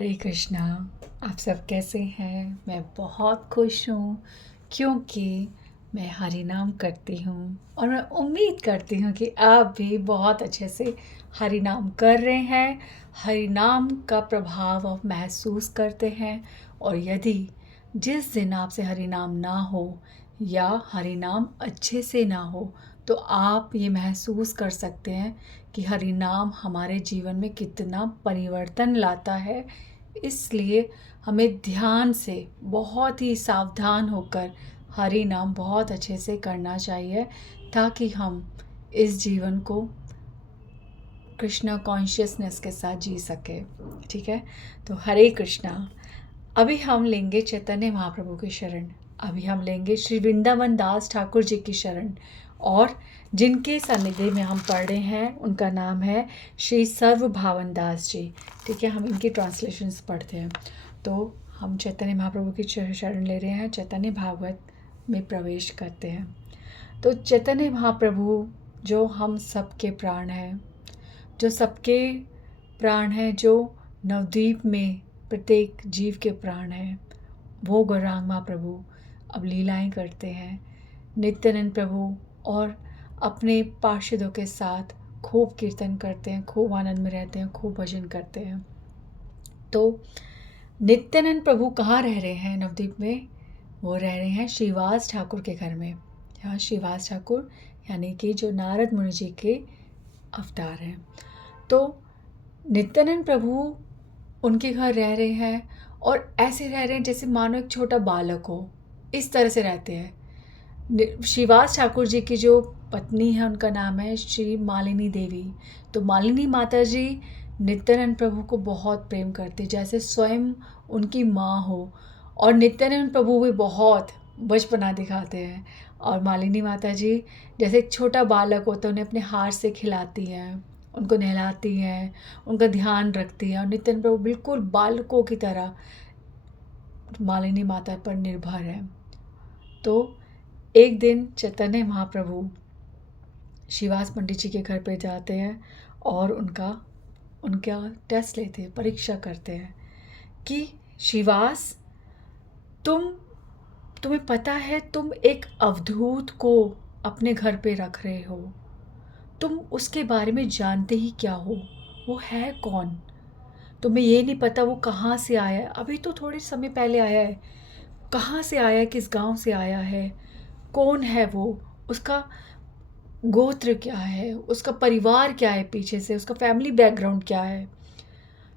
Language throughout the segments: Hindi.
हरे कृष्णा। आप सब कैसे हैं? मैं बहुत खुश हूँ क्योंकि मैं हरि नाम करती हूँ और मैं उम्मीद करती हूँ कि आप भी बहुत अच्छे से हरि नाम कर रहे हैं, हरि नाम का प्रभाव आप महसूस करते हैं। और यदि जिस दिन आपसे हरि नाम ना हो या हरि नाम अच्छे से ना हो तो आप ये महसूस कर सकते हैं कि हरि नाम हमारे जीवन में कितना परिवर्तन लाता है। इसलिए हमें ध्यान से बहुत ही सावधान होकर हरि नाम बहुत अच्छे से करना चाहिए ताकि हम इस जीवन को कृष्णा कॉन्शियसनेस के साथ जी सके। ठीक है, तो हरे कृष्णा। अभी हम लेंगे चैतन्य महाप्रभु की शरण, अभी हम लेंगे श्री वृंदावन दास ठाकुर जी की शरण, और जिनके सानिध्य में हम पढ़ रहे हैं उनका नाम है श्री सर्वभावन दास जी। ठीक है, हम इनकी ट्रांसलेशंस पढ़ते हैं। तो हम चैतन्य महाप्रभु की शरण ले रहे हैं, चैतन्य भागवत में प्रवेश करते हैं। तो चैतन्य महाप्रभु जो हम सबके प्राण हैं, जो सबके प्राण हैं, जो नवद्वीप में प्रत्येक जीव के प्राण हैं, वो गौरांग महाप्रभु अब लीलाएं करते हैं। नित्यानंद प्रभु और अपने पार्षदों के साथ खूब कीर्तन करते हैं, खूब आनंद में रहते हैं, खूब भजन करते हैं। तो नित्यानंद प्रभु कहाँ रह रहे हैं नवद्वीप में? वो रह रहे हैं श्रीवास ठाकुर के घर में। यहाँ श्रीवास ठाकुर यानी कि जो नारद मुनि जी के अवतार हैं। तो नित्यानंद प्रभु उनके घर रह रहे हैं और ऐसे रह रहे हैं जैसे मानो एक छोटा बालक हो, इस तरह से रहते हैं। श्रीवास ठाकुर जी की जो पत्नी है उनका नाम है श्री मालिनी देवी। तो मालिनी माता जी नित्यानंद प्रभु को बहुत प्रेम करते, जैसे स्वयं उनकी माँ हो। और नित्यानंद प्रभु भी बहुत बचपना दिखाते हैं, और मालिनी माता जी जैसे एक छोटा बालक होता है उन्हें अपने हाथ से खिलाती हैं, उनको नहलाती हैं, उनका ध्यान रखती हैं। और नित्यानंद प्रभु बिल्कुल बालकों की तरह मालिनी माता पर निर्भर है। तो एक दिन चैतन्य महाप्रभु श्रीवास पंडित जी के घर पे जाते हैं और उनका टेस्ट लेते हैं, परीक्षा करते हैं कि श्रीवास, तुम्हें पता है तुम एक अवधूत को अपने घर पे रख रहे हो, तुम उसके बारे में जानते ही क्या हो? वो है कौन? तुम्हें ये नहीं पता वो कहाँ से आया है? अभी तो थोड़े समय पहले आया है। कहाँ से आया है? किस गांव से आया है? कौन है वो? उसका गोत्र क्या है? उसका परिवार क्या है? पीछे से उसका फैमिली बैकग्राउंड क्या है?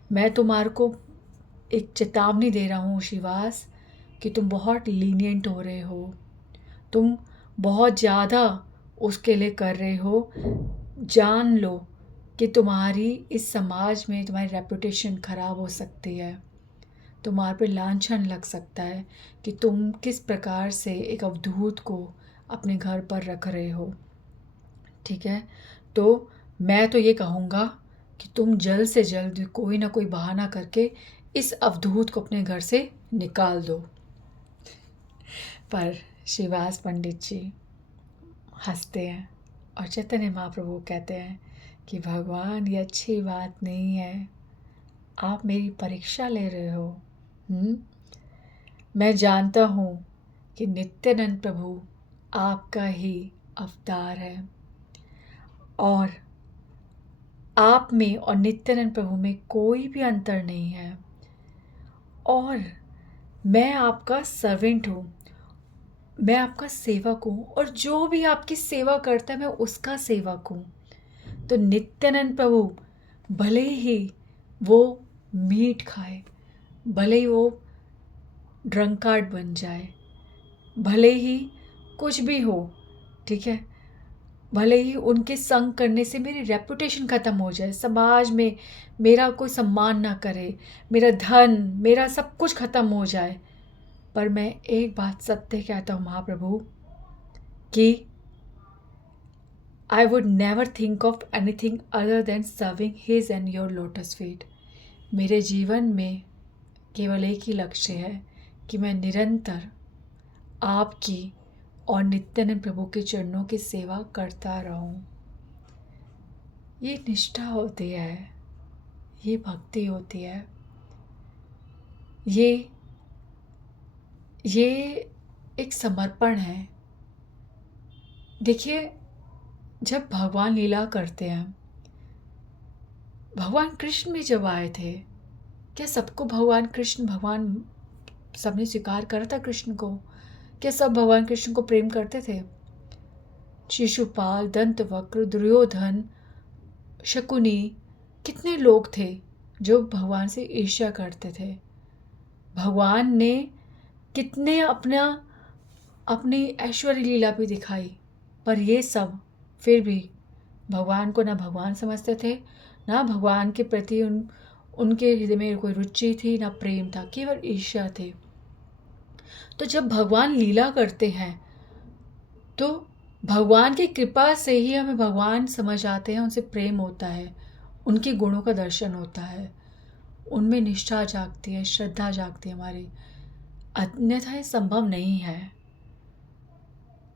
मैं तुम्हारे को एक चेतावनी दे रहा हूँ श्रीवास कि तुम बहुत लीनियंट हो रहे हो, तुम बहुत ज़्यादा उसके लिए कर रहे हो। जान लो कि तुम्हारी इस समाज में तुम्हारी रेपुटेशन ख़राब हो सकती है, तुम्हारे पे लांछन लग सकता है कि तुम किस प्रकार से एक अवधूत को अपने घर पर रख रहे हो। ठीक है, तो मैं तो ये कहूँगा कि तुम जल्द से जल्द कोई ना कोई बहाना करके इस अवधूत को अपने घर से निकाल दो। पर श्रीवास पंडित जी हंसते हैं और चैतन्य महाप्रभु कहते हैं कि भगवान, ये अच्छी बात नहीं है, आप मेरी परीक्षा ले रहे हो। मैं जानता हूँ कि नित्यानंद प्रभु आपका ही अवतार है, और आप में और नित्यानंद प्रभु में कोई भी अंतर नहीं है, और मैं आपका सर्वेंट हूँ, मैं आपका सेवक हूँ, और जो भी आपकी सेवा करता है मैं उसका सेवक हूँ। तो नित्यानंद प्रभु भले ही वो मीट खाए, भले ही वो ड्रंकार्ड बन जाए, भले ही कुछ भी हो, ठीक है, भले ही उनके संग करने से मेरी रेपुटेशन ख़त्म हो जाए, समाज में मेरा कोई सम्मान ना करे, मेरा धन, मेरा सब कुछ ख़त्म हो जाए, पर मैं एक बात सत्य कहता हूँ महाप्रभु कि I would never think of anything other than serving his and your lotus feet. मेरे जीवन में केवल एक ही लक्ष्य है कि मैं निरंतर आपकी और नित्यानंद प्रभु के चरणों की सेवा करता रहूं। ये निष्ठा होती है, ये भक्ति होती है। ये ये एक समर्पण है। देखिए, जब भगवान लीला करते हैं, भगवान कृष्ण भी जब आए थे, क्या सबको भगवान सबने स्वीकार करा था कृष्ण को? क्या सब भगवान कृष्ण को प्रेम करते थे? शिशुपाल, दंतवक्र, दुर्योधन, शकुनी, कितने लोग थे जो भगवान से ईर्ष्या करते थे। भगवान ने कितने अपनी ऐश्वर्य लीला भी दिखाई, पर ये सब फिर भी भगवान को ना भगवान समझते थे, ना भगवान के प्रति उनके हृदय में कोई रुचि थी, ना प्रेम था, केवल ईर्ष्या थी। तो जब भगवान लीला करते हैं तो भगवान की कृपा से ही हमें भगवान समझ आते हैं, उनसे प्रेम होता है, उनके गुणों का दर्शन होता है, उनमें निष्ठा जागती है, श्रद्धा जागती है हमारी, अन्यथा ये संभव नहीं है।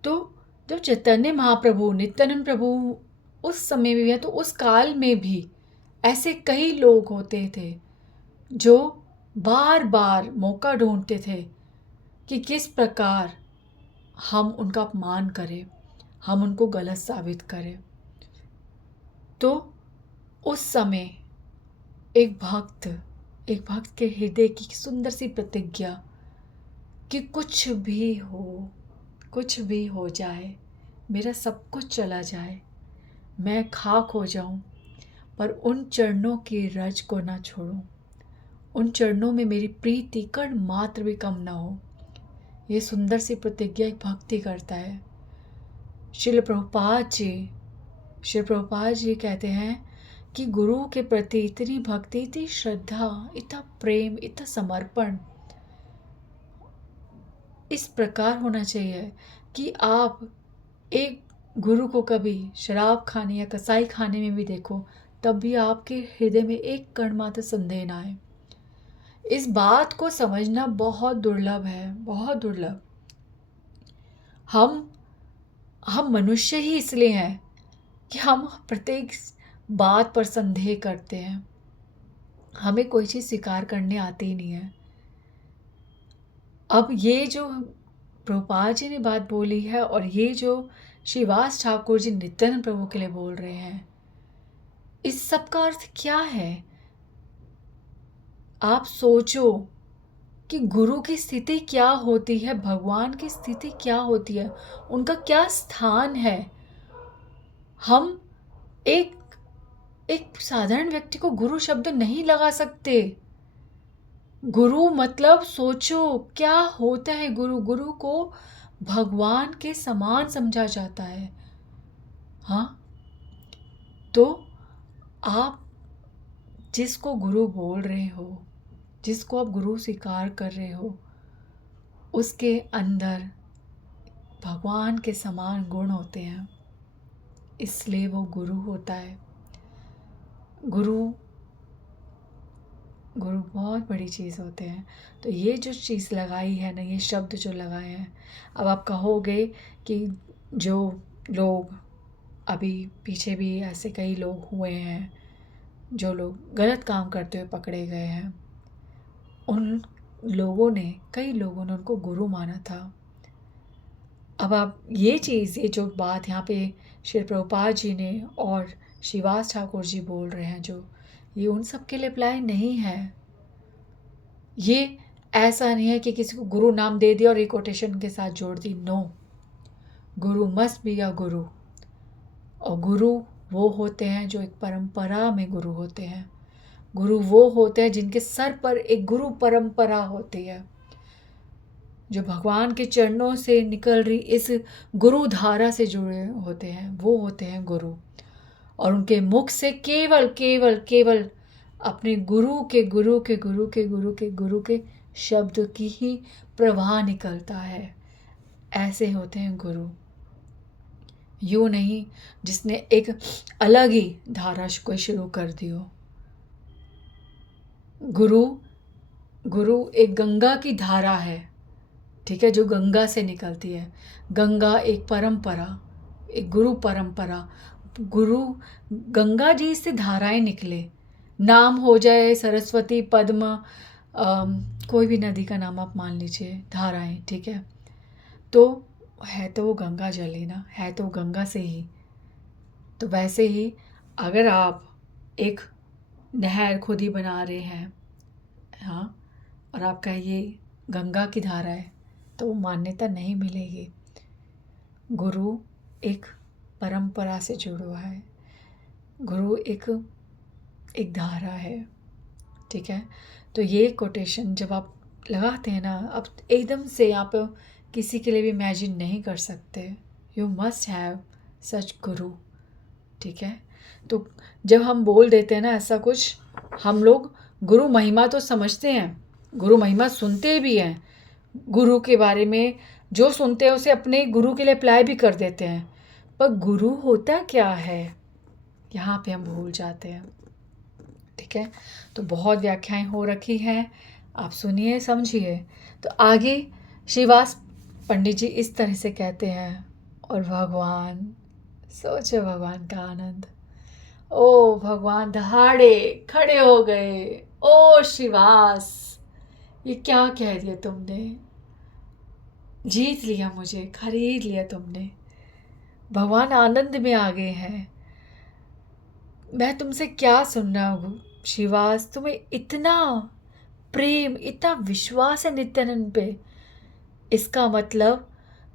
तो जब चैतन्य महाप्रभु, नित्यानंद प्रभु उस समय में भी है, तो उस काल में भी ऐसे कई लोग होते थे जो बार बार मौका ढूंढते थे कि किस प्रकार हम उनका अपमान करें, हम उनको गलत साबित करें। तो उस समय एक भक्त के हृदय की सुंदर सी प्रतिज्ञा कि कुछ भी हो जाए, मेरा सब कुछ चला जाए, मैं खाक हो जाऊं, पर उन चरणों की रज को ना छोड़ूं, उन चरणों में मेरी प्रीति कण मात्र भी कम ना हो। ये सुंदर सी प्रतिज्ञा एक भक्ति करता है। श्रील प्रभुपाद जी कहते हैं कि गुरु के प्रति इतनी भक्ति, इतनी श्रद्धा, इतना प्रेम, इतना समर्पण इस प्रकार होना चाहिए कि आप एक गुरु को कभी शराब खाने या कसाई खाने में भी देखो, तब भी आपके हृदय में एक कण मात्र संदेह ना आए। इस बात को समझना बहुत दुर्लभ है, बहुत दुर्लभ। हम मनुष्य ही इसलिए हैं कि हम प्रत्येक बात पर संदेह करते हैं, हमें कोई चीज़ स्वीकार करने आती ही नहीं है। अब ये जो प्रभुपाद जी ने बात बोली है और ये जो श्रीवास ठाकुर जी नित्यानंद प्रभु के लिए बोल रहे हैं, इस सब का अर्थ क्या है? आप सोचो कि गुरु की स्थिति क्या होती है, भगवान की स्थिति क्या होती है, उनका क्या स्थान है। हम एक साधारण व्यक्ति को गुरु शब्द नहीं लगा सकते। गुरु मतलब सोचो क्या होता है गुरु। गुरु को भगवान के समान समझा जाता है। हाँ, तो आप जिसको गुरु बोल रहे हो, जिसको आप गुरु स्वीकार कर रहे हो, उसके अंदर भगवान के समान गुण होते हैं, इसलिए वो गुरु होता है। गुरु बहुत बड़ी चीज़ होते हैं। तो ये जो चीज़ लगाई है ना, ये शब्द जो लगाए हैं, अब आप कहोगे कि जो लोग अभी पीछे भी ऐसे कई लोग हुए हैं जो लोग गलत काम करते हुए पकड़े गए हैं, उन लोगों ने, कई लोगों ने उनको गुरु माना था। अब आप ये चीज़, ये जो बात यहाँ पे श्री प्रभुपाद जी ने और श्रीवास ठाकुर जी बोल रहे हैं, जो ये उन सब के लिए अप्लाई नहीं है। ये ऐसा नहीं है कि किसी को गुरु नाम दे दिया और एक कोटेशन के साथ जोड़ दी। No, Guru must be a गुरु। और गुरु वो होते हैं जो एक परंपरा में गुरु होते हैं। गुरु वो होते हैं जिनके सर पर एक गुरु परंपरा होती है, जो भगवान के चरणों से निकल रही इस गुरु धारा से जुड़े होते हैं, वो होते हैं गुरु। और उनके मुख से केवल केवल केवल अपने गुरु के शब्द की ही प्रवाह निकलता है। ऐसे होते हैं गुरु। यूँ नहीं जिसने एक अलग ही धारा कोई शुरू कर दी हो। गुरु एक गंगा की धारा है, ठीक है, जो गंगा से निकलती है। गंगा एक परंपरा, एक गुरु परंपरा। गुरु, गंगा जी से धाराएं निकले, नाम हो जाए सरस्वती, पद्म, कोई भी नदी का नाम आप मान लीजिए, धाराएं, ठीक है, तो है तो वो गंगा जल ही ना, है तो गंगा से ही। तो वैसे ही अगर आप एक नहर खुद ही बना रहे हैं, हाँ, और आपका ये गंगा की धारा है, तो वो मान्यता नहीं मिलेगी। गुरु एक परंपरा से जुड़ा हुआ है, गुरु एक एक धारा है, ठीक है। तो ये कोटेशन जब आप लगाते हैं ना, आप एकदम से आप किसी के लिए भी इमेजिन नहीं कर सकते। यू मस्ट हैव सच गुरु, ठीक है। तो जब हम बोल देते हैं ना ऐसा कुछ, हम लोग गुरु महिमा तो समझते हैं, गुरु महिमा सुनते भी हैं, गुरु के बारे में जो सुनते हैं उसे अपने गुरु के लिए अप्लाई भी कर देते हैं, पर गुरु होता क्या है यहाँ पे हम भूल जाते हैं, ठीक है। तो बहुत व्याख्याएं हो रखी हैं, आप सुनिए समझिए। तो आगे श्रीवास पंडित जी इस तरह से कहते हैं, और भगवान, सोचो भगवान का आनंद, ओ भगवान दहाड़े खड़े हो गए, ओ श्रीवास ये क्या कह दिया तुमने, जीत लिया मुझे, खरीद लिया तुमने। भगवान आनंद में आ गए हैं, मैं तुमसे क्या सुन रहा हूँ श्रीवास, तुम्हें इतना प्रेम, इतना विश्वास है नित्यानंद पे, इसका मतलब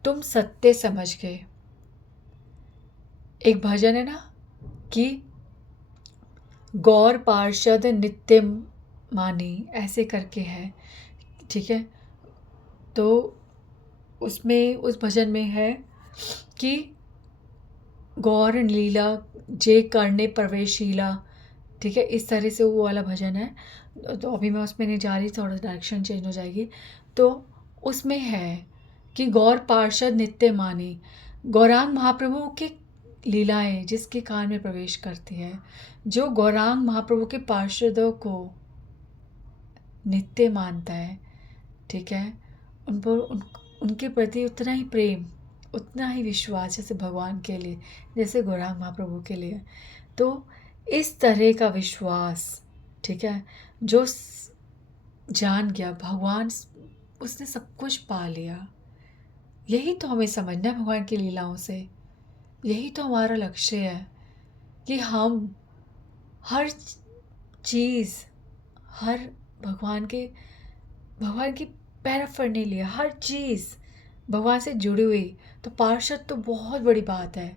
तुम सत्य समझ गए। एक भजन है ना कि गौर पार्षद नित्य मानी, ऐसे करके है, ठीक है। तो उसमें उस भजन में है कि गौर लीला जे करने प्रवेशीला, ठीक है, इस तरह से वो वाला भजन है। तो अभी मैं उसमें नहीं जा रही, थोड़ा डायरेक्शन चेंज हो जाएगी। तो उसमें है कि गौर पार्षद नित्य मानी, गौरांग महाप्रभु के लीलाएं जिसके कान में प्रवेश करती है, जो गौरांग महाप्रभु के पार्षदों को नित्य मानता है, ठीक है, उन पर उनके प्रति उतना ही प्रेम, उतना ही विश्वास जैसे भगवान के लिए, जैसे गौरांग महाप्रभु के लिए। तो इस तरह का विश्वास, ठीक है, जो जान गया भगवान, उसने सब कुछ पा लिया। यही तो हमें समझना है भगवान की लीलाओं से, यही तो हमारा लक्ष्य है कि हम हर चीज़, हर भगवान की पैराफर्नेलिया, हर चीज़ भगवान से जुड़ी हुई। तो पार्षद तो बहुत बड़ी बात है,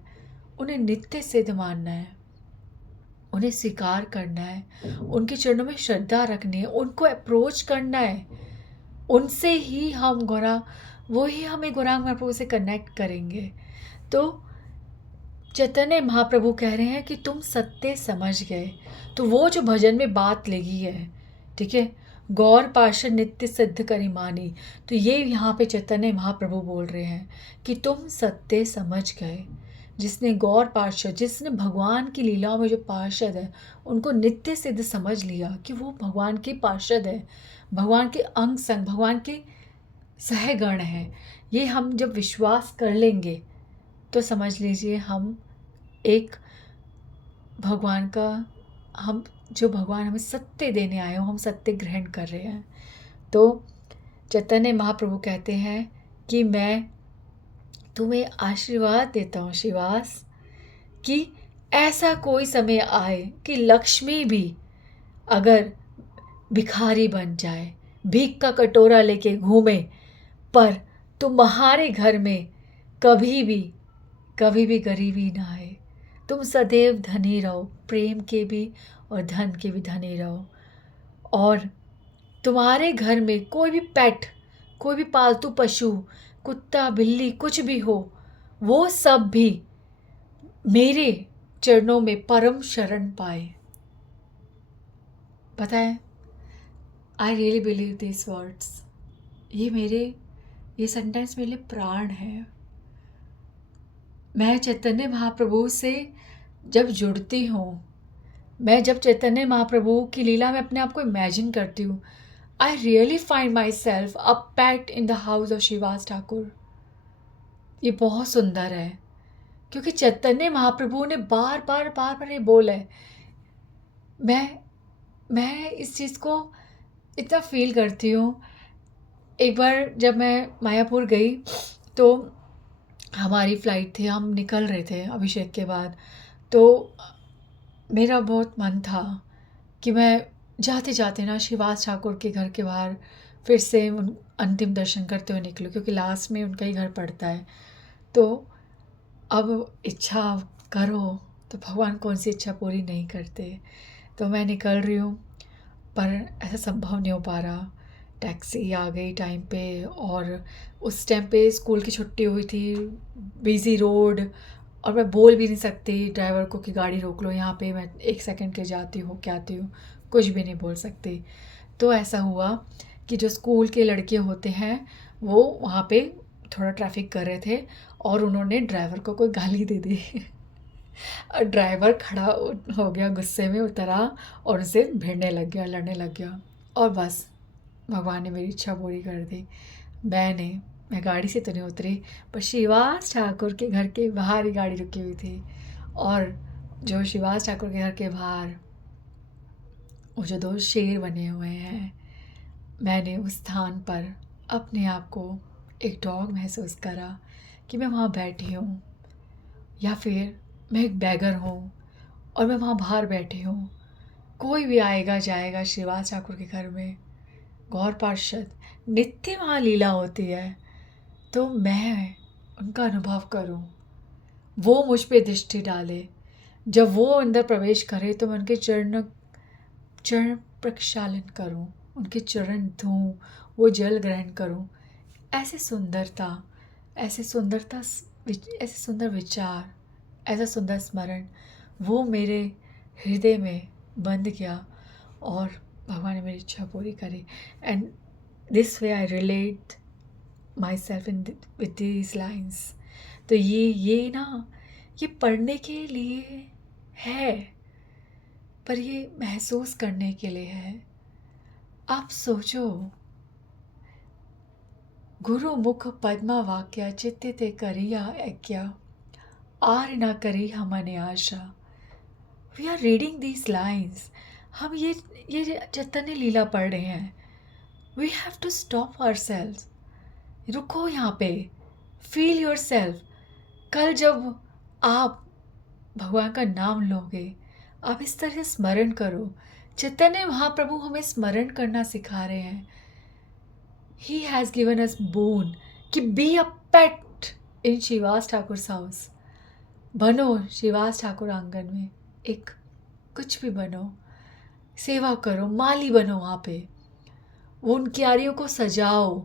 उन्हें नित्य सिद्ध मानना है, उन्हें स्वीकार करना है, उनके चरणों में श्रद्धा रखनी है, उनको अप्रोच करना है, उनसे ही हम वो ही हमें गौरांग महाप्रभु से कनेक्ट करेंगे। तो चैतन्य महाप्रभु कह रहे हैं कि तुम सत्य समझ गए। तो वो जो भजन में बात लगी है, ठीक है, गौर पार्षद नित्य सिद्ध करी मानी, तो ये यहाँ पे चैतन्य महाप्रभु बोल रहे हैं कि तुम सत्य समझ गए। जिसने गौर पार्षद, जिसने भगवान की लीलाओं में जो पार्षद है उनको नित्य सिद्ध समझ लिया कि वो भगवान के पार्षद है, भगवान के अंग संग, भगवान के सहगण है। ये हम जब विश्वास कर लेंगे तो समझ लीजिए हम एक भगवान का, हम जो भगवान हमें सत्य देने आए हो, हम सत्य ग्रहण कर रहे हैं। तो चैतन्य महाप्रभु कहते हैं कि मैं तुम्हें आशीर्वाद देता हूँ श्रीवास, कि ऐसा कोई समय आए कि लक्ष्मी भी अगर भिखारी बन जाए, भीख का कटोरा लेके घूमे, पर तुम्हारे घर में कभी भी गरीबी ना आए। तुम सदैव धनी रहो, प्रेम के भी और धन के भी धनी रहो। और तुम्हारे घर में कोई भी पेट, कोई भी पालतू पशु, कुत्ता बिल्ली कुछ भी हो, वो सब भी मेरे चरणों में परम शरण पाए। पता है, I really believe this words. ये सेंटेंस मेरे लिए प्राण है। मैं चैतन्य महाप्रभु से जब जुड़ती हूँ, मैं जब चैतन्य महाप्रभु की लीला में अपने आप को इमेजिन करती हूँ, I really find my self a packed in the house of Shrivas Thakur. ये बहुत सुंदर है, क्योंकि चैतन्य महाप्रभु ने बार बार ये बोला है। मैं इस चीज़ को इतना फ़ील करती हूँ। एक बार जब मैं मायापुर गई तो हमारी फ़्लाइट थी, हम निकल रहे थे अभिषेक के बाद। तो मेरा बहुत मन था कि मैं जाते-जाते ना शिवास ठाकुर के घर के बाहर फिर से उन अंतिम दर्शन करते हुए निकलूँ, क्योंकि लास्ट में उनका ही घर पड़ता है। तो अब इच्छा करो तो भगवान कौन सी इच्छा पूरी नहीं करते। तो मैं निकल रही हूँ, पर ऐसा संभव नहीं हो पा रहा। टैक्सी आ गई टाइम पे, और उस टाइम पे स्कूल की छुट्टी हुई थी, बिज़ी रोड, और मैं बोल भी नहीं सकती ड्राइवर को कि गाड़ी रोक लो यहाँ पे, मैं 1 सेकंड के लिए जाती हूँ क्या आती हूँ, कुछ भी नहीं बोल सकती। तो ऐसा हुआ कि जो स्कूल के लड़के होते हैं वो वहाँ पे थोड़ा ट्रैफिक कर रहे थे, और उन्होंने ड्राइवर को कोई गाली दे दी। और ड्राइवर खड़ा हो गया, गुस्से में उतरा और उनसे भिड़ने लग गया, लड़ने लग गया। और बस भगवान ने मेरी इच्छा पूरी कर दी। मैं गाड़ी से तो नहीं उतरी, पर शिवास ठाकुर के घर के बाहर ही गाड़ी रुकी हुई थी। और जो शिवास ठाकुर के घर के बाहर वो जो 2 शेर बने हुए हैं, मैंने उस स्थान पर अपने आप को एक डॉग महसूस करा कि मैं वहाँ बैठी हूँ, या फिर मैं एक बैगर हूँ और मैं वहाँ बाहर बैठी हूँ। कोई भी आएगा जाएगा श्रीवास ठाकुर के घर में, गौर पार्षद, नित्य वहाँ लीला होती है, तो मैं उनका अनुभव करूँ, वो मुझ पे दृष्टि डाले। जब वो अंदर प्रवेश करे तो मैं उनके चरण चरण प्रक्षालन करूँ, उनके चरण धोऊँ, वो जल ग्रहण करूँ। ऐसे सुंदरता, ऐसे सुंदरता, ऐसे सुंदर विचार, ऐसा सुंदर स्मरण वो मेरे हृदय में बंध गया, और भगवान ने मेरी इच्छा पूरी करी। And this way I relate my self in with these lines. तो ये ना, ये पढ़ने के लिए है, पर ये महसूस करने के लिए है। आप सोचो, गुरु मुख पद्मा वाक्या चित्ते ते करिया आज्ञा, आर न करी हमने आशा। We are reading these lines. हम ये चैतन्य लीला पढ़ रहे हैं। We have to stop ourselves. रुको यहाँ पे, फील योर सेल्फ। कल जब आप भगवान का नाम लोगे, आप इस तरह स्मरण करो। चैतन्य महाप्रभु हमें स्मरण करना सिखा रहे हैं। He has given us boon कि be a pet in Shivas Thakur house. बनो शिवास ठाकुर आंगन में एक, कुछ भी बनो, सेवा करो, माली बनो वहाँ पे, वो उन क्यारियों को सजाओ,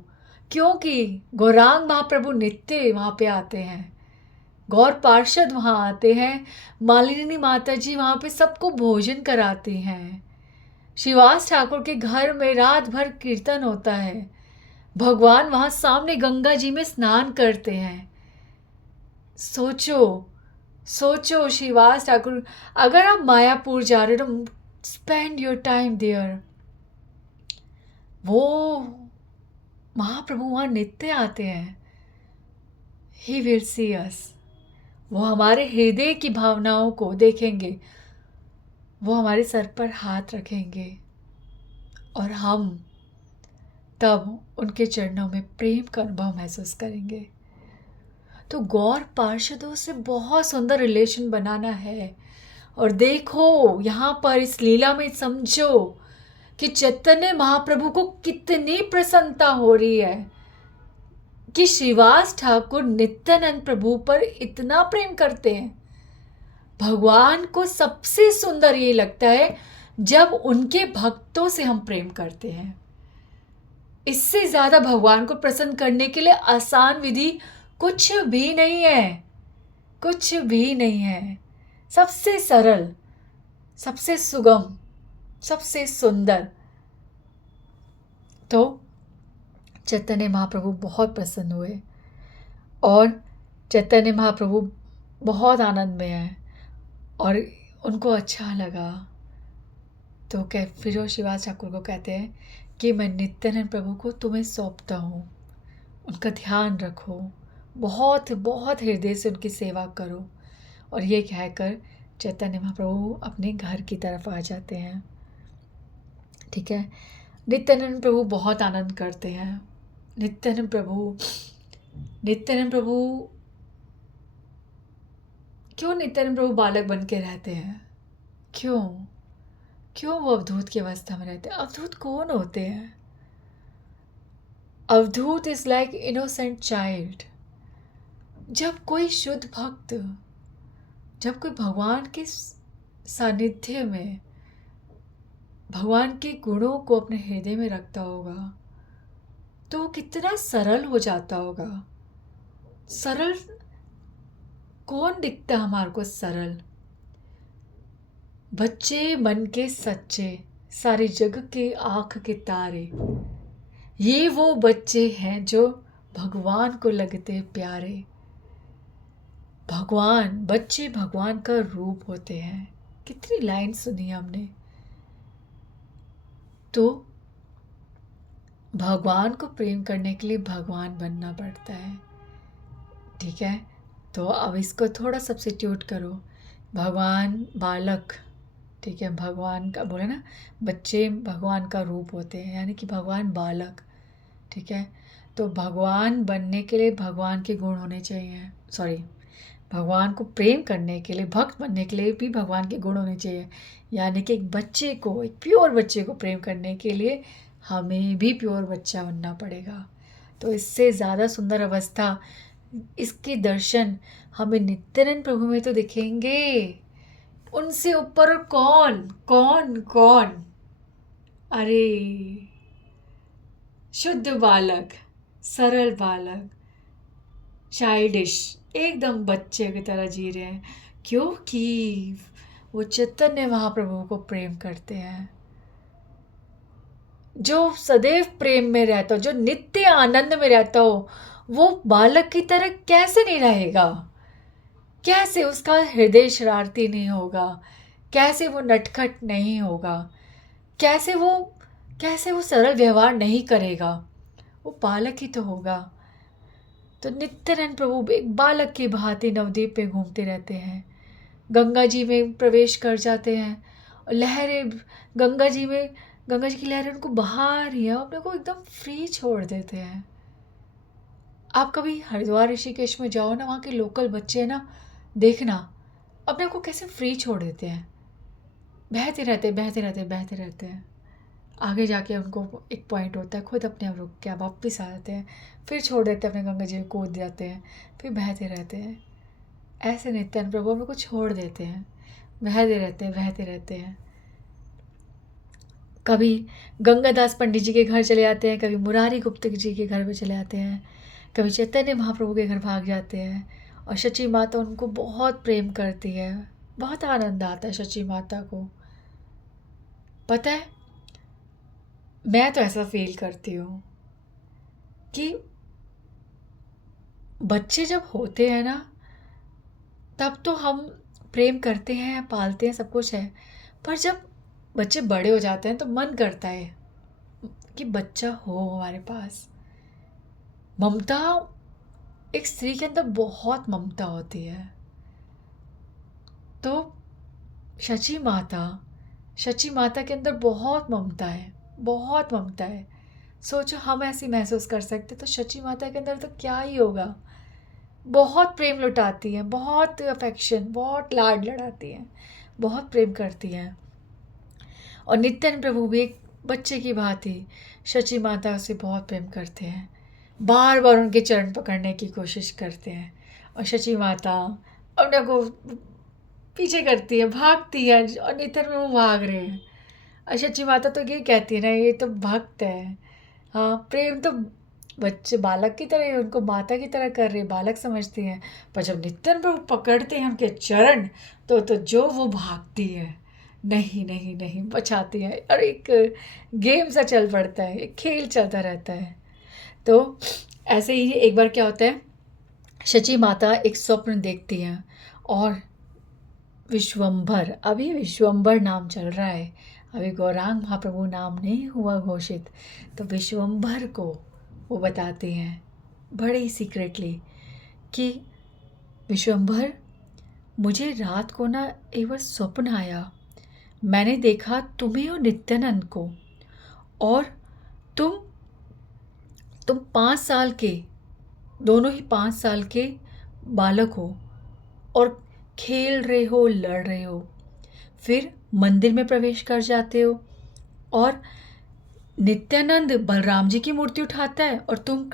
क्योंकि गौरांग महाप्रभु नित्य वहाँ पे आते हैं, गौर पार्षद वहाँ आते हैं, मालिनी माता जी वहाँ पे सबको भोजन कराती हैं, शिवास ठाकुर के घर में रात भर कीर्तन होता है, भगवान वहाँ सामने गंगा जी में स्नान करते हैं। सोचो, सोचो श्रीवास ठाकुर, अगर आप मायापुर जा रहे हो तो स्पेंड योर टाइम देयर। वो महाप्रभु वहाँ नित्य आते हैं। ही विल सी अस। वो हमारे हृदय की भावनाओं को देखेंगे, वो हमारे सर पर हाथ रखेंगे, और हम तब उनके चरणों में प्रेम का अनुभव महसूस करेंगे। तो गौर पार्षदों से बहुत सुंदर रिलेशन बनाना है। और देखो यहाँ पर इस लीला में समझो कि चैतन्य महाप्रभु को कितनी प्रसन्नता हो रही है कि श्रीवास ठाकुर नित्यानंद प्रभु पर इतना प्रेम करते हैं। भगवान को सबसे सुंदर ये लगता है जब उनके भक्तों से हम प्रेम करते हैं। इससे ज़्यादा भगवान को प्रसन्न करने के लिए आसान विधि कुछ भी नहीं है, कुछ भी नहीं है। सबसे सरल, सबसे सुगम, सबसे सुंदर। तो चैतन्य महाप्रभु बहुत प्रसन्न हुए, और चैतन्य महाप्रभु बहुत आनंद में हैं, और उनको अच्छा लगा। तो फिर वो शिवास ठाकुर को कहते हैं कि मैं नित्यानंद प्रभु को तुम्हें सौंपता हूँ, उनका ध्यान रखो, बहुत बहुत हृदय से उनकी सेवा करो। और ये कहकर चैतन्य महाप्रभु अपने घर की तरफ आ जाते हैं। ठीक है, नित्यानंद प्रभु बहुत आनंद करते हैं। नित्यानंद प्रभु क्यों नित्यानंद प्रभु बालक बन के रहते हैं? क्यों क्यों वो अवधूत की अवस्था में रहते हैं? अवधूत कौन होते हैं? अवधूत इज लाइक इनोसेंट चाइल्ड। जब कोई शुद्ध भक्त, जब कोई भगवान के सानिध्य में भगवान के गुणों को अपने हृदय में रखता होगा तो वो कितना सरल हो जाता होगा। सरल कौन दिखता है हमारे को? सरल बच्चे मन के सच्चे, सारे जग के आँख के तारे, ये वो बच्चे हैं जो भगवान को लगते प्यारे। बच्चे भगवान का रूप होते हैं। कितनी लाइन सुनी हमने। तो भगवान को प्रेम करने के लिए भगवान बनना पड़ता है, ठीक है? तो अब इसको थोड़ा सब्स्टिट्यूट करो। भगवान बालक, ठीक है? भगवान का बोले ना, बच्चे भगवान का रूप होते हैं, यानी कि भगवान बालक, ठीक है? तो भगवान बनने के लिए भगवान के गुण होने चाहिए। भगवान को प्रेम करने के लिए, भक्त बनने के लिए भी भगवान के गुण होने चाहिए। यानी कि एक बच्चे को, एक प्योर बच्चे को प्रेम करने के लिए हमें भी प्योर बच्चा बनना पड़ेगा। तो इससे ज़्यादा सुंदर अवस्था, इसके दर्शन हमें नित्यानंद प्रभु में तो दिखेंगे। उनसे ऊपर कौन कौन कौन? अरे शुद्ध बालक, सरल बालक, चाइल्डिश, एकदम बच्चे की तरह जी रहे हैं, क्योंकि वो चैतन्य महाप्रभु को प्रेम करते हैं। जो सदैव प्रेम में रहता हो, जो नित्य आनंद में रहता हो, वो बालक की तरह कैसे नहीं रहेगा? कैसे उसका हृदय शरारती नहीं होगा? कैसे वो नटखट नहीं होगा? कैसे वो सरल व्यवहार नहीं करेगा? वो बालक ही तो होगा। तो नित्यानंद प्रभु एक बालक की भांति नवद्वीप पे घूमते रहते हैं, गंगा जी में प्रवेश कर जाते हैं, और लहरें गंगा जी की लहरें उनको बहा रही हैं, अपने को एकदम फ्री छोड़ देते हैं। आप कभी हरिद्वार ऋषिकेश में जाओ ना, वहाँ के लोकल बच्चे ना, देखना अपने को कैसे फ्री छोड़ देते हैं, बहते रहते हैं। आगे जाके उनको एक पॉइंट होता है, खुद अपने आप रुक के वापस आ जाते हैं, फिर छोड़ देते हैं, अपने गंगा जी में कूद जाते हैं, फिर बहते रहते हैं। ऐसे नित्यानंद प्रभु अपने को छोड़ देते हैं, बहते रहते हैं। कभी गंगादास पंडित जी के घर चले जाते हैं, कभी मुरारी गुप्त जी के घर में चले जाते हैं, कभी चैतन्य महाप्रभु के घर भाग जाते हैं। और शची माता उनको बहुत प्रेम करती है, बहुत आनंद आता है शची माता को। पता है, मैं तो ऐसा फील करती हूँ कि बच्चे जब होते हैं ना, तब तो हम प्रेम करते हैं, पालते हैं, सब कुछ है। पर जब बच्चे बड़े हो जाते हैं तो मन करता है कि बच्चा हो हमारे पास। ममता, एक स्त्री के अंदर बहुत ममता होती है। तो शची माता के अंदर बहुत ममता है। सोचो हम ऐसी महसूस कर सकते तो शची माता के अंदर तो क्या ही होगा। बहुत प्रेम लुटाती हैं, बहुत अफेक्शन, बहुत लाड लड़ाती हैं, बहुत प्रेम करती हैं। और नित्यानंद प्रभु भी एक बच्चे की भांति शची माता से बहुत प्रेम करते हैं, बार बार उनके चरण पकड़ने की कोशिश करते हैं। और शची माता अपने को पीछे करती है, भागती है, और नित्यानंद प्रभु भाग रहे हैं। और शची माता तो ये कहती है ना, ये तो भक्त है। हाँ, प्रेम तो बच्चे बालक की तरह, उनको माता की तरह कर रहे, बालक समझती हैं। पर जब नित्यानंद प्रभु पकड़ते हैं उनके चरण, तो जो वो भागती है, नहीं बचाती है। और एक गेम सा चल पड़ता है, एक खेल चलता रहता है। तो ऐसे ही एक बार क्या होता है, शची माता एक स्वप्न देखती हैं, और विश्वंभर, अभी विश्वंभर नाम चल रहा है, अभी गौरांग महाप्रभु नाम नहीं हुआ घोषित। तो विश्वंभर को वो बताते हैं बड़े ही सीक्रेटली कि विश्वंभर, मुझे रात को ना एक बार स्वप्न आया, मैंने देखा तुम्हें और नित्यानंद को, और तुम तुम 5 साल के, दोनों ही 5 साल के बालक हो और खेल रहे हो, लड़ रहे हो। फिर मंदिर में प्रवेश कर जाते हो और नित्यानंद बलराम जी की मूर्ति उठाता है और तुम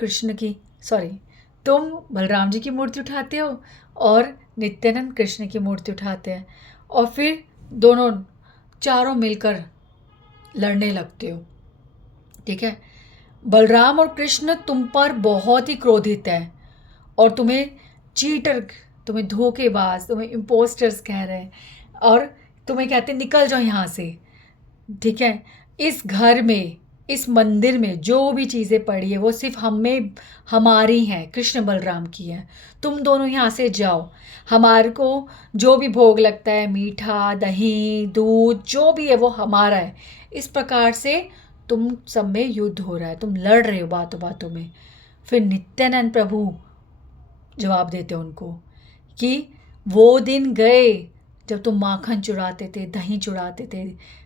बलराम जी की मूर्ति उठाते हो और नित्यानंद कृष्ण की मूर्ति उठाते हैं, और फिर दोनों चारों मिलकर लड़ने लगते हो। ठीक है। बलराम और कृष्ण तुम पर बहुत ही क्रोधित है और तुम्हें चीटर, तुम्हें धोखेबाज, तुम्हें इम्पोस्टर्स कह रहे हैं और तुम्हें कहते हैं निकल जाओ यहाँ से। ठीक है। इस घर में, इस मंदिर में जो भी चीज़ें पड़ी है वो सिर्फ हमारी हैं, कृष्ण बलराम की हैं। तुम दोनों यहाँ से जाओ। हमारे को जो भी भोग लगता है, मीठा, दही, दूध, जो भी है वो हमारा है। इस प्रकार से तुम सब में युद्ध हो रहा है, तुम लड़ रहे हो बातों बातों में। फिर नित्यानंद प्रभु जवाब देते उनको कि वो दिन गए जब तुम माखन चुराते थे, दही चुराते थे,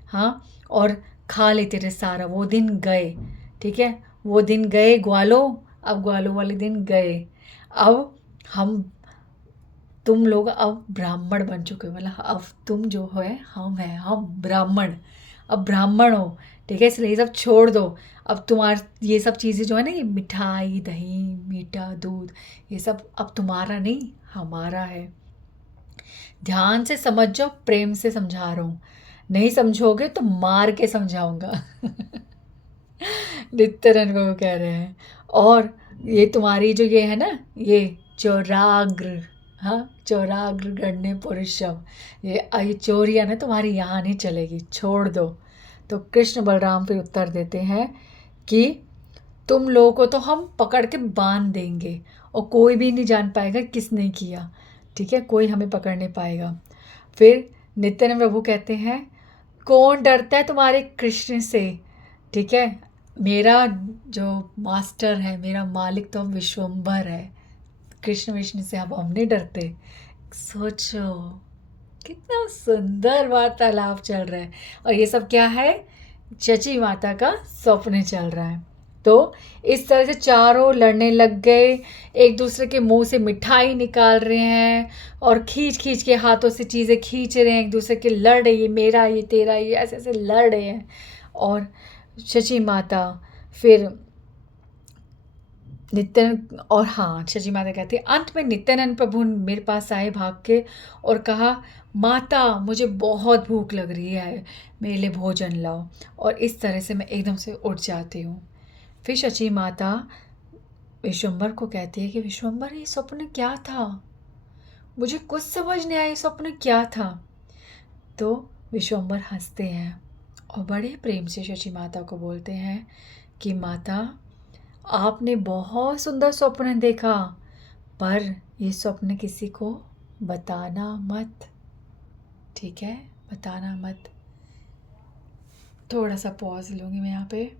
हाँ, और खा लेते थे सारा। वो दिन गए। ठीक है। वो दिन गए ग्वालो, अब ग्वालो वाले दिन गए। अब तुम लोग अब ब्राह्मण बन चुके हो, मतलब अब तुम जो है हम ब्राह्मण, अब ब्राह्मण हो। ठीक है। इसलिए ये सब छोड़ दो। अब तुम्हारा ये सब चीज़ें जो है ना, ये मिठाई, दही, मीठा, दूध, ये सब अब तुम्हारा नहीं, हमारा है। ध्यान से समझ जाओ, प्रेम से समझा रहा हूँ, नहीं समझोगे तो मार के समझाऊंगा। नित्यानंद को कह रहे हैं। और ये तुम्हारी जो ये है ना, ये चौराग्र, हाँ, चौराग्र गण्य पुरुषम, ये चोरियाँ ना तुम्हारी यहाँ नहीं चलेगी, छोड़ दो। तो कृष्ण बलराम फिर उत्तर देते हैं कि तुम लोगों को तो हम पकड़ के बांध देंगे और कोई भी नहीं जान पाएगा किसने किया। ठीक है। कोई हमें पकड़ नहीं पाएगा। फिर नित्यानंद प्रभु कहते हैं, कौन डरता है तुम्हारे कृष्ण से। ठीक है। मेरा जो मास्टर है, मेरा मालिक तो विश्वम्भर है। कृष्ण विष्णु से अब हम नहीं डरते। सोचो कितना सुंदर वार्तालाप चल रहा है। और ये सब क्या है, शची माता का स्वप्न चल रहा है। तो इस तरह से चारों लड़ने लग गए, एक दूसरे के मुंह से मिठाई निकाल रहे हैं और खींच खींच के हाथों से चीज़ें खींच रहे हैं, एक दूसरे के लड़ रहे, ये मेरा, ये तेरा, ये ऐसे ऐसे लड़ रहे हैं। और शची माता फिर नित्यानंद, और हाँ, शची माता कहती है, अंत में नित्यानंद प्रभु मेरे पास आए भाग के और कहा, माता मुझे बहुत भूख लग रही है, मेरे लिए भोजन लाओ। और इस तरह से मैं एकदम से उठ जाती हूँ। फिर शची माता विश्वम्भर को कहती है कि विश्वम्भर ये स्वप्न क्या था, मुझे कुछ समझ नहीं आया, ये स्वप्न क्या था। तो विश्वम्भर हंसते हैं और बड़े प्रेम से शची माता को बोलते हैं कि माता, आपने बहुत सुंदर स्वप्न देखा, पर ये स्वप्न किसी को बताना मत। ठीक है, बताना मत। थोड़ा सा पॉज लूँगी मैं यहाँ पे।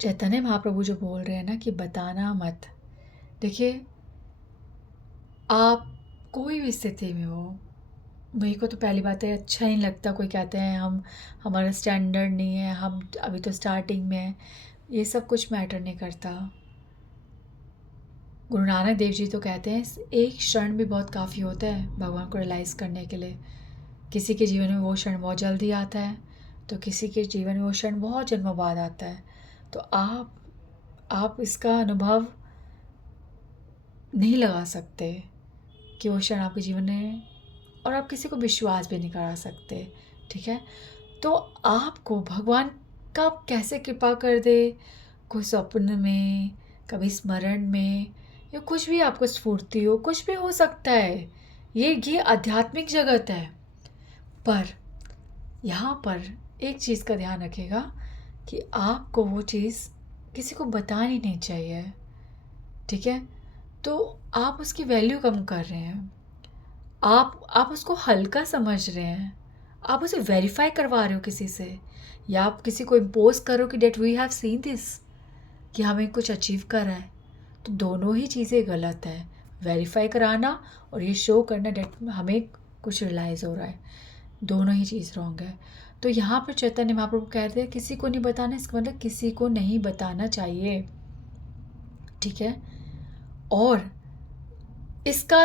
चैतन्य महाप्रभु जो बोल रहे हैं ना कि बताना मत, देखिए आप कोई भी स्थिति में हो, मेरे को तो पहली बात है अच्छा ही नहीं लगता कोई कहते हैं हमारा स्टैंडर्ड नहीं है, हम अभी तो स्टार्टिंग में है। ये सब कुछ मैटर नहीं करता। गुरु नानक देव जी तो कहते हैं एक क्षण भी बहुत काफ़ी होता है भगवान को रियलाइज़ करने के लिए। किसी के जीवन में वो क्षण बहुत जल्दी आता है, तो किसी के जीवन में वो क्षण बहुत जन्मों बाद आता है। तो आप इसका अनुभव नहीं लगा सकते कि वो क्षण आपके जीवन में, और आप किसी को विश्वास भी नहीं करा सकते। ठीक है। तो आपको भगवान कब कैसे कृपा कर दे, कोई स्वप्न में, कभी स्मरण में, या कुछ भी आपको स्फूर्ति हो, कुछ भी हो सकता है। ये आध्यात्मिक जगत है। पर यहाँ पर एक चीज़ का ध्यान रखिएगा कि आपको वो चीज़ किसी को बतानी नहीं चाहिए। ठीक है। तो आप उसकी वैल्यू कम कर रहे हैं, आप उसको हल्का समझ रहे हैं, आप उसे वेरीफाई करवा रहे हो किसी से, या आप किसी को इम्पोज करो कि that we have seen this, कि हमें कुछ अचीव करा है। तो दोनों ही चीज़ें गलत है। वेरीफाई कराना और ये शो करना डेट हमें कुछ रियलाइज़ हो रहा है, दोनों ही चीज़ रॉन्ग है। तो यहाँ पर चैतन्य महाप्रभु कहते हैं किसी को नहीं बताना, इसका मतलब किसी को नहीं बताना चाहिए, ठीक है। और इसका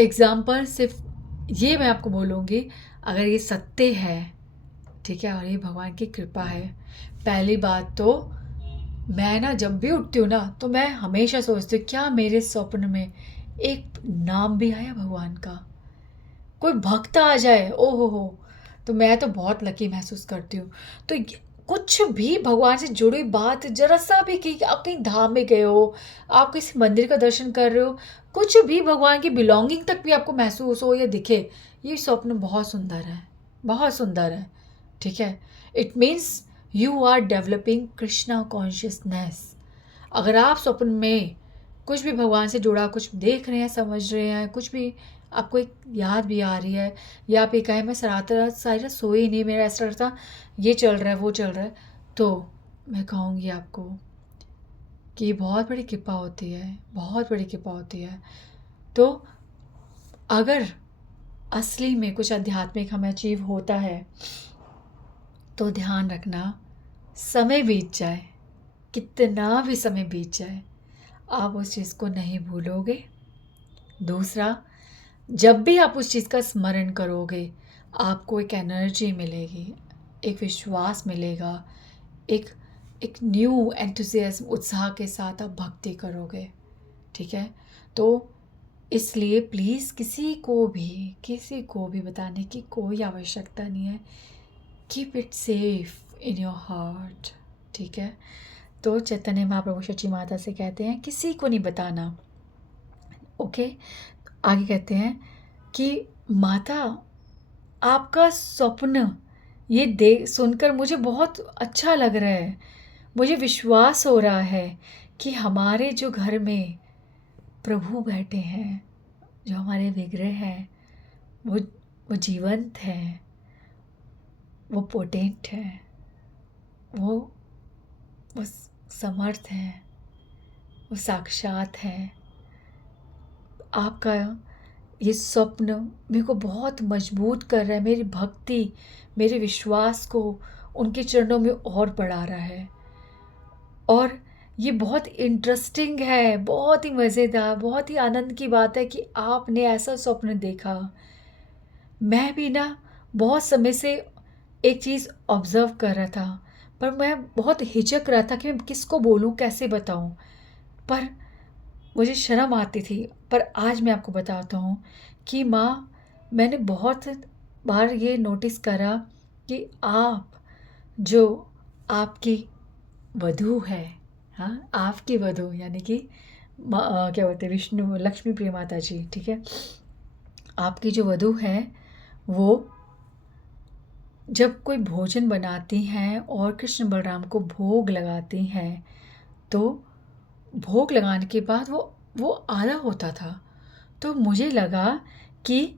एग्जाम्पल सिर्फ ये मैं आपको बोलूँगी, अगर ये सत्य है, ठीक है, और ये भगवान की कृपा है। पहली बात तो मैं ना जब भी उठती हूँ ना, तो मैं हमेशा सोचती हूँ क्या मेरे स्वप्न में एक नाम भी आया भगवान का, कोई भक्त आ जाए, ओ हो, तो मैं तो बहुत लकी महसूस करती हूँ। तो कुछ भी भगवान से जुड़ी बात जरा सा भी, कि आप कहीं धाम में गए हो, आप किसी मंदिर का दर्शन कर रहे हो, कुछ भी भगवान की बिलोंगिंग तक भी आपको महसूस हो या दिखे, ये स्वप्न बहुत सुंदर है, बहुत सुंदर है, ठीक है। It means you are developing Krishna consciousness. अगर आप स्वप्न में कुछ भी भगवान से जुड़ा कुछ देख रहे हैं, समझ रहे हैं, कुछ भी आपको एक याद भी आ रही है, या आप ये कहें मैं सारी रात सोई नहीं, मेरा ऐसा लगता ये चल रहा है वो चल रहा है, तो मैं कहूँगी आपको कि ये बहुत बड़ी कृपा होती है, बहुत बड़ी कृपा होती है। तो अगर असली में कुछ आध्यात्मिक हमें अचीव होता है, तो ध्यान रखना, समय बीत जाए, कितना भी समय बीत जाए, आप उस चीज़ को नहीं भूलोगे। दूसरा, जब भी आप उस चीज़ का स्मरण करोगे, आपको एक एनर्जी मिलेगी, एक विश्वास मिलेगा, एक एक न्यू एंथुसियाज्म, उत्साह के साथ आप भक्ति करोगे, ठीक है। तो इसलिए प्लीज़ किसी को भी बताने की कोई आवश्यकता नहीं है। Keep it safe in your heart, ठीक है। तो चैतन्य महाप्रभु सच्ची माता से कहते हैं किसी को नहीं बताना, ओके। आगे कहते हैं कि माता, आपका स्वप्न ये दे सुनकर मुझे बहुत अच्छा लग रहा है, मुझे विश्वास हो रहा है कि हमारे जो घर में प्रभु बैठे हैं, जो हमारे विग्रह हैं, वो जीवंत हैं, वो पोटेंट हैं, वो समर्थ हैं, वो साक्षात हैं। आपका ये स्वप्न मेरे को बहुत मजबूत कर रहा है, मेरी भक्ति, मेरे विश्वास को उनके चरणों में और बढ़ा रहा है। और ये बहुत इंटरेस्टिंग है, बहुत ही मज़ेदार, बहुत ही आनंद की बात है कि आपने ऐसा स्वप्न देखा। मैं भी ना बहुत समय से एक चीज़ ऑब्ज़र्व कर रहा था, पर मैं बहुत हिचक रहा था कि मैं किसको बोलूँ, कैसे बताऊँ, पर मुझे शर्म आती थी। पर आज मैं आपको बताता हूँ कि माँ, मैंने बहुत बार ये नोटिस करा कि आप जो आपकी वधू है, हाँ, आपकी वधू यानी कि क्या बोलते हैं, विष्णु लक्ष्मी प्रिय माता जी, ठीक है। आपकी जो वधू है, वो जब कोई भोजन बनाती हैं और कृष्ण बलराम को भोग लगाती हैं, तो भोग लगाने के बाद वो आधा होता था। तो मुझे लगा कि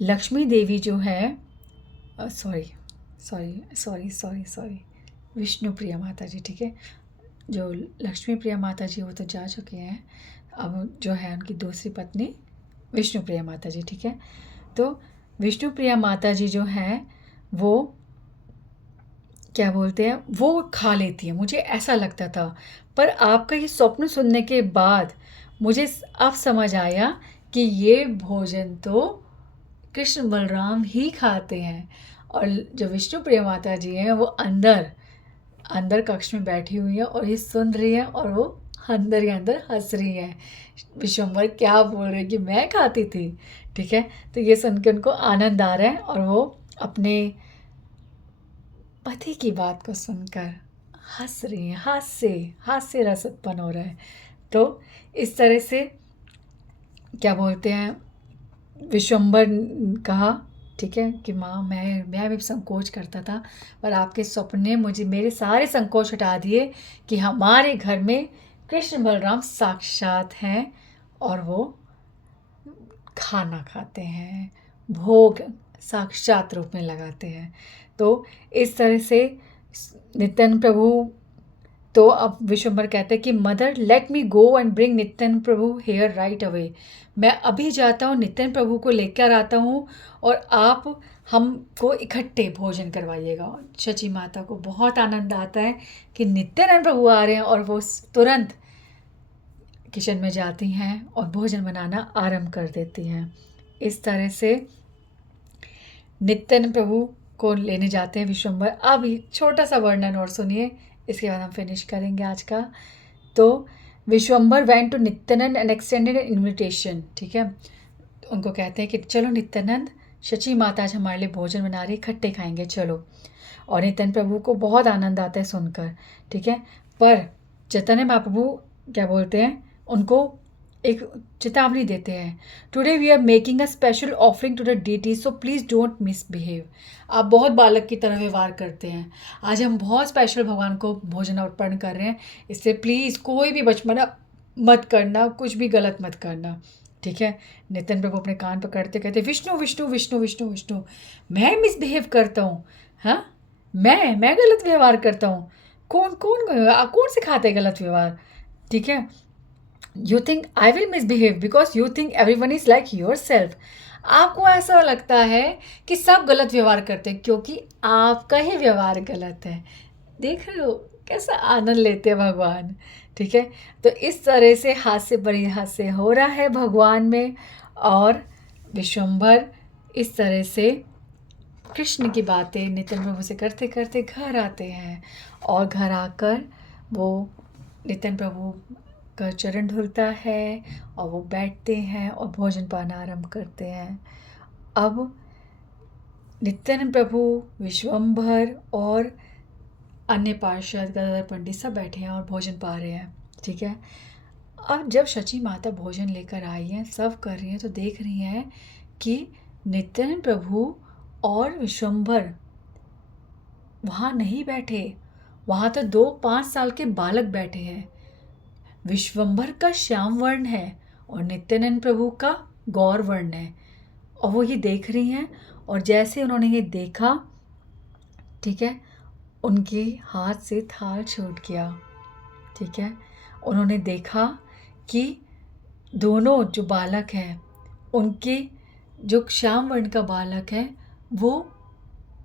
लक्ष्मी देवी जो है, sorry sorry sorry sorry sorry Vishnu Priya माता जी, ठीक है। जो लक्ष्मी प्रिया माता जी वो तो जा चुके हैं, अब जो है उनकी दूसरी पत्नी विष्णु प्रिया माता जी, ठीक है। तो विष्णु प्रिया माता जी जो हैं, वो क्या बोलते हैं, वो खा लेती हैं, मुझे ऐसा लगता था। पर आपका ये स्वप्न सुनने के बाद मुझे अब समझ आया कि ये भोजन तो कृष्ण बलराम ही खाते हैं, और जो विष्णु प्रिया माता जी हैं वो अंदर कक्ष में बैठी हुई हैं और ये सुन रही हैं, और वो अंदर ही अंदर हंस रही हैं, विश्वम्भर क्या बोल रहे हैं कि मैं खाती थी, ठीक है। तो ये सुनकर उनको आनंद आ रहा है, और वो अपने पति की बात को सुनकर हंस रही हैं, हास्य रस उत्पन्न हो रहा है। तो इस तरह से क्या बोलते हैं, विश्वम्भर कहा, ठीक है, कि माँ मैं भी संकोच करता था, पर आपके स्वप्न ने मुझे मेरे सारे संकोच हटा दिए कि हमारे घर में कृष्ण बलराम साक्षात हैं, और वो खाना खाते हैं, भोग साक्षात रूप में लगाते हैं। तो इस तरह से नित्यानंद प्रभु तो अब विश्वम्भर कहते हैं कि mother let me go and bring Nityananda Prabhu here right away. मैं अभी जाता हूँ, नित्यानंद प्रभु को लेकर आता हूँ और आप हमको इकट्ठे भोजन करवाइएगा। शची माता को बहुत आनंद आता है कि नित्यानंद प्रभु आ रहे हैं और वो तुरंत किचन में जाती हैं और भोजन बनाना आरंभ कर देती हैं। इस तरह से नित्यानंद प्रभु को लेने जाते हैं विश्वम्भर। अब एक छोटा सा वर्णन और सुनिए, इसके बाद हम फिनिश करेंगे आज का। तो Vishwambhar went to Nityanand and extended an invitation. ठीक है, उनको कहते हैं कि चलो नित्यानंद, शची माता आज हमारे लिए भोजन बना रही, इकट्ठे खाएंगे, चलो। और नित्यानंद प्रभु को बहुत आनंद आता है सुनकर। ठीक है, पर चैतन्य महाप्रभु क्या बोलते हैं, उनको एक चेतावनी देते हैं। Today we are making a special offering to the deity, so please don't misbehave. आप बहुत बालक की तरह व्यवहार करते हैं, आज हम बहुत स्पेशल भगवान को भोजन अर्पण कर रहे हैं, इससे प्लीज़ कोई भी बचपना मत करना, कुछ भी गलत मत करना। ठीक है, नितिन प्रभु अपने कान पकड़ते कहते विष्णु विष्णु विष्णु विष्णु विष्णु, मैं मिसबिहेव करता हूँ? हाँ, मैं गलत व्यवहार करता हूँ? कौन कौन कौन सिखाते गलत व्यवहार? ठीक है, you think I will misbehave because you think every one is like your self. आपको ऐसा लगता है कि सब गलत व्यवहार करते हैं क्योंकि आपका ही व्यवहार गलत है। देख रहे हो कैसा आनंद लेते हैं भगवान। ठीक है, तो इस तरह से हास्य परिहास्य हो रहा है भगवान में, और विश्वम्भर इस तरह से कृष्ण की बातें नित्यानंद प्रभु से करते करते घर आते हैं, और घर आकर वो नित्यानंद प्रभु का चरण धुलता है और वो बैठते हैं और भोजन पाना आरंभ करते हैं। अब नित्यानंद प्रभु, विश्वम्भर और अन्य पार्षद गदाधर पंडित सब बैठे हैं और भोजन पा रहे हैं। ठीक है, अब जब शची माता भोजन लेकर आई हैं, सर्व कर रही हैं, तो देख रही हैं कि नित्यानंद प्रभु और विश्वम्भर वहाँ नहीं बैठे, वहाँ तो 2-5 साल के बालक बैठे हैं। विश्वम्भर का श्याम वर्ण है और नित्यानंद प्रभु का गौर वर्ण है, और वो ये देख रही हैं। और जैसे उन्होंने ये देखा, ठीक है, उनके हाथ से थाल छूट गया। ठीक है, उन्होंने देखा कि दोनों जो बालक हैं, उनके जो श्याम वर्ण का बालक है, वो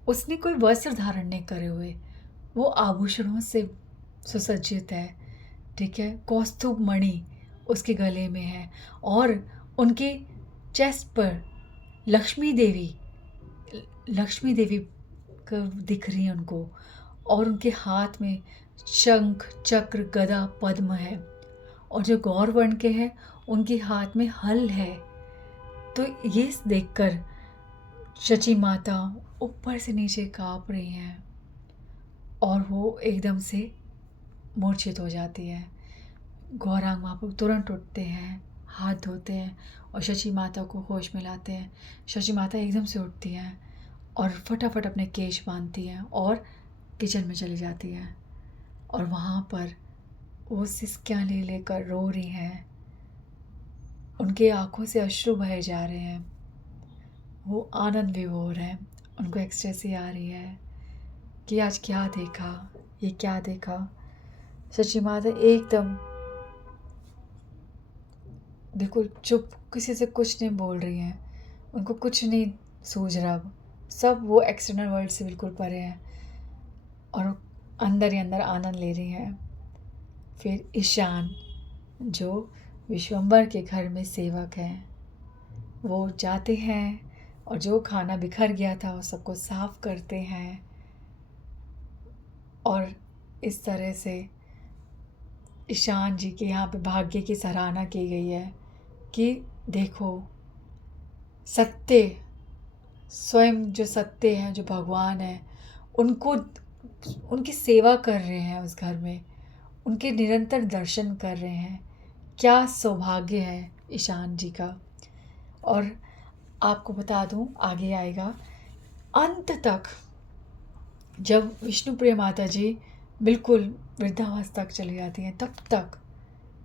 उसने कोई वस्त्र धारण नहीं करे हुए, वो आभूषणों से सुसज्जित है। ठीक है, कौस्तुभ मणि उसके गले में है, और उनके चेस्ट पर लक्ष्मी देवी का दिख रही है उनको, और उनके हाथ में शंख चक्र गदा पद्म है, और जो गौर वर्ण के हैं उनके हाथ में हल है। तो ये देखकर शची माता ऊपर से नीचे काँप रही हैं और वो एकदम से मूर्छित हो जाती है। गौरांग महाप्रभु तुरंत उठते हैं, हाथ धोते हैं और शची माता को होश में लाते हैं। शची माता एकदम से उठती हैं और फटाफट अपने केश बांधती हैं और किचन में चली जाती हैं, और वहाँ पर वो सिसकियाँ ले लेकर रो रही हैं, उनके आँखों से अश्रु बहे जा रहे हैं, वो आनंद विभोर हैं, उनको एक्सटेसी आ रही है कि आज क्या देखा, ये क्या देखा। शची माता एकदम बिल्कुल चुप, किसी से कुछ नहीं बोल रही हैं, उनको कुछ नहीं सूझ रहा, सब वो एक्सटर्नल वर्ल्ड से बिल्कुल परे हैं और अंदर ही अंदर आनंद ले रही हैं। फिर ईशान, जो विश्वम्भर के घर में सेवक हैं, वो जाते हैं और जो खाना बिखर गया था वो सबको साफ करते हैं, और इस तरह से ईशान जी के यहाँ पे भाग्य की सराहना की गई है कि देखो, सत्य, स्वयं जो सत्य हैं, जो भगवान हैं, उनको उनकी सेवा कर रहे हैं उस घर में, उनके निरंतर दर्शन कर रहे हैं। क्या सौभाग्य है ईशान जी का। और आपको बता दूं, आगे आएगा अंत तक, जब विष्णुप्रिया माता जी बिल्कुल वृद्धावस्था तक चली जाती हैं, तब तक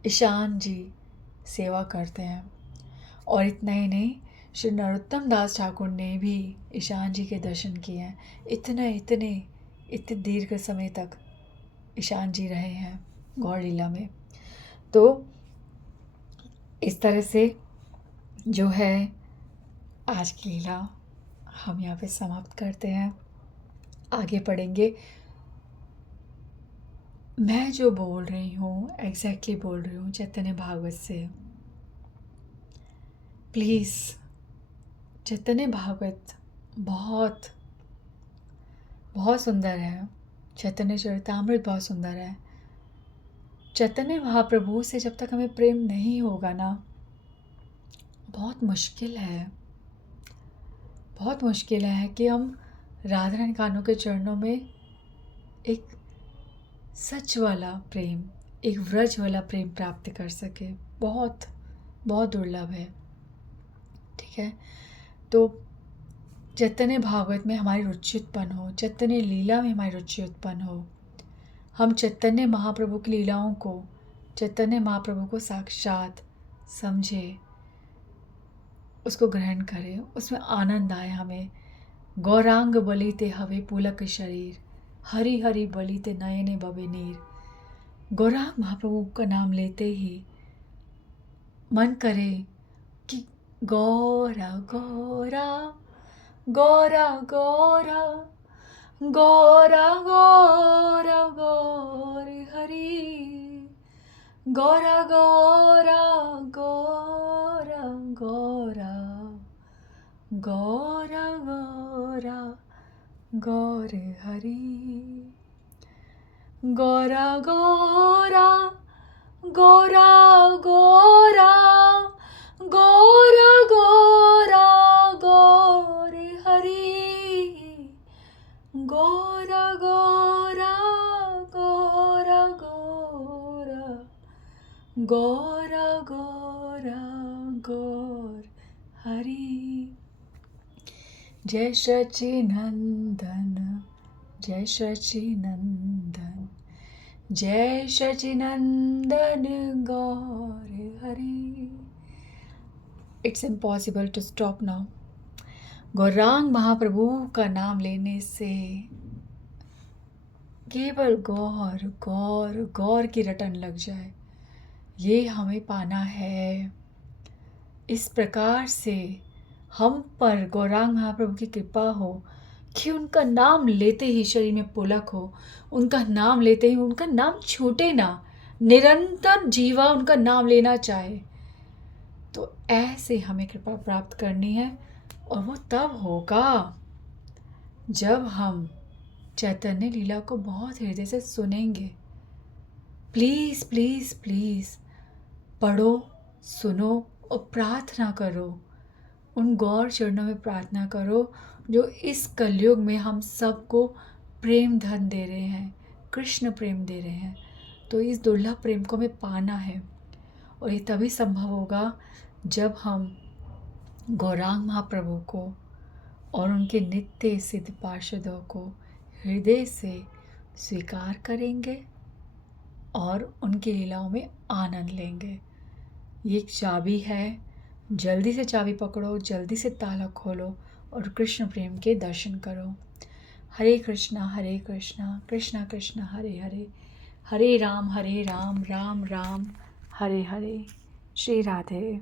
ईशान जी सेवा करते हैं। और इतना ही नहीं, श्री नरोत्तम दास ठाकुर ने भी ईशान जी के दर्शन किए हैं इतने दीर्घ समय तक। ईशान जी रहे हैं गौर लीला में। तो इस तरह से जो है आज की लीला हम यहाँ पे समाप्त करते हैं। आगे पढ़ेंगे। मैं जो बोल रही हूँ एग्जैक्टली बोल रही हूँ चैतन्य भागवत से। प्लीज़, चैतन्य भागवत बहुत बहुत सुंदर है। चैतन्य चरितामृत बहुत सुंदर है। चैतन्य महाप्रभु से जब तक हमें प्रेम नहीं होगा ना, बहुत मुश्किल है, बहुत मुश्किल है कि हम राधा रानी कान्हों के चरणों में एक सच वाला प्रेम, एक व्रज वाला प्रेम प्राप्त कर सके। बहुत बहुत दुर्लभ है। ठीक है, तो चैतन्य भागवत में हमारी रुचि उत्पन्न हो, चैतन्य लीला में हमारी रुचि उत्पन्न हो, हम चैतन्य महाप्रभु की लीलाओं को, चैतन्य महाप्रभु को साक्षात समझे, उसको ग्रहण करें, उसमें आनंद आए हमें। गौरांग बलि ते हवे पुलक शरीर, हरि हरि बलि ते नयने बबे नीर। गौरांग महाप्रभु का नाम लेते ही मन करे कि गौरा गौरा गौरा गौरा गौरा गौरा गौर हरि, गौरा गौरा गौरा गौरा गौरा गौरा गौर हरि, गौरा गौरा गौरा गौरा गौरा गौरा गौर हरि, गौरा गौरा गौरा गौरा गौरा गौरा गौर हरि। जय सचिनंदन, जय सचिनंदन, जय Sachinandan Gaur Hari. It's impossible to stop now. Gaurang Mahaprabhu का नाम लेने से केवल गौर गौर गौर की रटन लग जाए, ये हमें पाना है। इस प्रकार से हम पर गौरांग महाप्रभु की कृपा हो कि उनका नाम लेते ही शरीर में पुलक हो, उनका नाम लेते ही उनका नाम छूटे ना, निरंतर जीवा उनका नाम लेना चाहे। तो ऐसे हमें कृपा प्राप्त करनी है, और वो तब होगा जब हम चैतन्य लीला को बहुत हृदय से सुनेंगे। प्लीज़ प्लीज़ प्लीज़ पढ़ो, सुनो और प्रार्थना करो। उन गौर चरणों में प्रार्थना करो जो इस कलयुग में हम सबको प्रेम धन दे रहे हैं, कृष्ण प्रेम दे रहे हैं। तो इस दुर्लभ प्रेम को हमें पाना है, और ये तभी संभव होगा जब हम गौरांग महाप्रभु को और उनके नित्य सिद्ध पार्षदों को हृदय से स्वीकार करेंगे और उनकी लीलाओं में आनंद लेंगे। ये एक चाबी है, जल्दी से चाबी पकड़ो, जल्दी से ताला खोलो और कृष्ण प्रेम के दर्शन करो। हरे कृष्णा कृष्णा कृष्णा हरे हरे, हरे राम राम राम हरे हरे। श्री राधे।